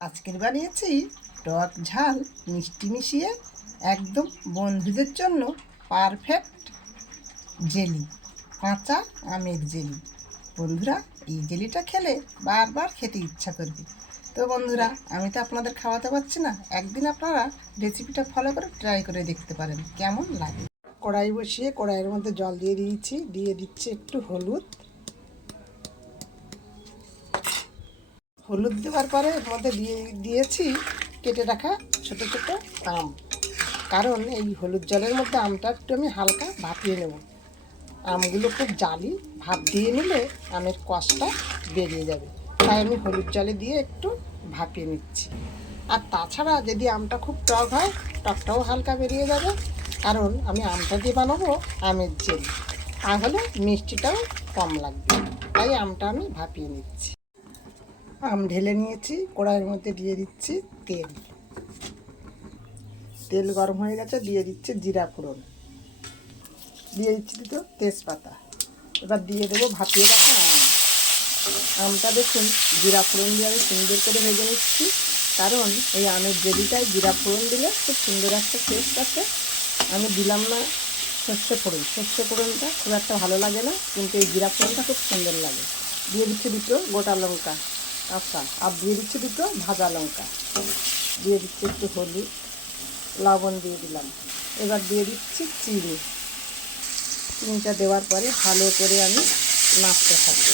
আজকের বানিয়েছি টক ঝাল মিষ্টি মিশিয়ে একদম বন্ধুদের জন্য পারফেক্ট জেলি, কাঁচা আমের জেলি। বন্ধুরা, এই জেলিটা খেলে বারবার খেতে ইচ্ছা করবে। তো বন্ধুরা, আমি তো আপনাদের খাওয়াতে পারছি না। একদিন আপনারা রেসিপিটা ফলো করে ট্রাই করে দেখতে পারেন। কেমন লাগে? কড়াই বসিয়ে কড়াইয়ের মধ্যে জল দিয়ে দিয়েছি। দিয়ে দিচ্ছি একটু হলুদ। হলুদ দেওয়ার পরে এর মধ্যে দিয়ে, দিয়েছি, কেটে রাখা ছোট ছোট আম। কারণ এই হলুদ জলের মধ্যে আমটা একটু আমি হালকা ভাপিয়ে নেব। আমগুলো খুব জালি, ভাপ দিয়ে নিলে আমের কষটা বেরিয়ে যাবে। তাই আমি হলুদ জলে দিয়ে একটু ভাপিয়ে নিচ্ছি। আর তাছাড়া যদি আমটা খুব টক হয়, টকটাও হালকা বেরিয়ে যাবে। কারণ আমি আমটা দিয়ে বানাবো আমের জেল। তাহলে মিষ্টিটাও কম লাগবে। তাই আমটা আমি ভাপিয়ে নিচ্ছি। আম ঢেলে নিয়েছি, কড়াইয়ের মধ্যে দিয়ে দিচ্ছি তেল। তেল গরম হয়ে গেছে, দিয়ে দিচ্ছি জিরা ফোড়ন। দিয়ে দিচ্ছি তো তেজপাতা। এবার দিয়ে দেবো ভাপিয়ে রাখা আম। আমটা দেখুন, জিরা ফোড়ন দিয়ে আমি সুন্দর করে ভেজে নিচ্ছি। কারণ এই আমের জেলিটায় জিরা ফোড়ন দিলে খুব সুন্দর একটা টেস্ট আছে আমি দিলাম না সর্ষে ফোড়ন। সর্ষে ফোড়নটা খুব একটা ভালো লাগে না, কিন্তু এই জিরা ফোড়নটা খুব সুন্দর লাগে। দিয়ে দিচ্ছি দুটো গোটা লঙ্কা। আচ্ছা আর দিয়ে দিচ্ছি দুটো ভাজা লঙ্কা। দিয়ে দিচ্ছি একটু হলুদ, লবণ দিয়ে দিলাম। এবার দিয়ে দিচ্ছি চিনি চিনিটা দেওয়ার পরে ভালো করে আমি নাচতে থাকি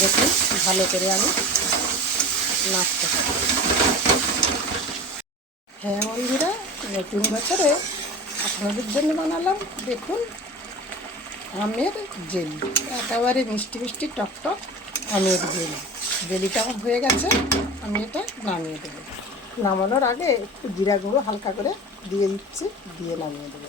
দেখুন, ভালো করে আমি নাচতে থাকি হ্যাঁ বন্ধুরা, নতুন বছরে আপনাদের জন্য বানালাম, দেখুন, আমের জেলি। একেবারে মিষ্টি মিষ্টি টক টক আমের জেলি। জেলিটা আমার হয়ে গেছে, আমি এটা নামিয়ে দেবো। নামানোর আগে একটু জিরা গুঁড়ো হালকা করে দিয়ে দিচ্ছি, দিয়ে নামিয়ে দেবো।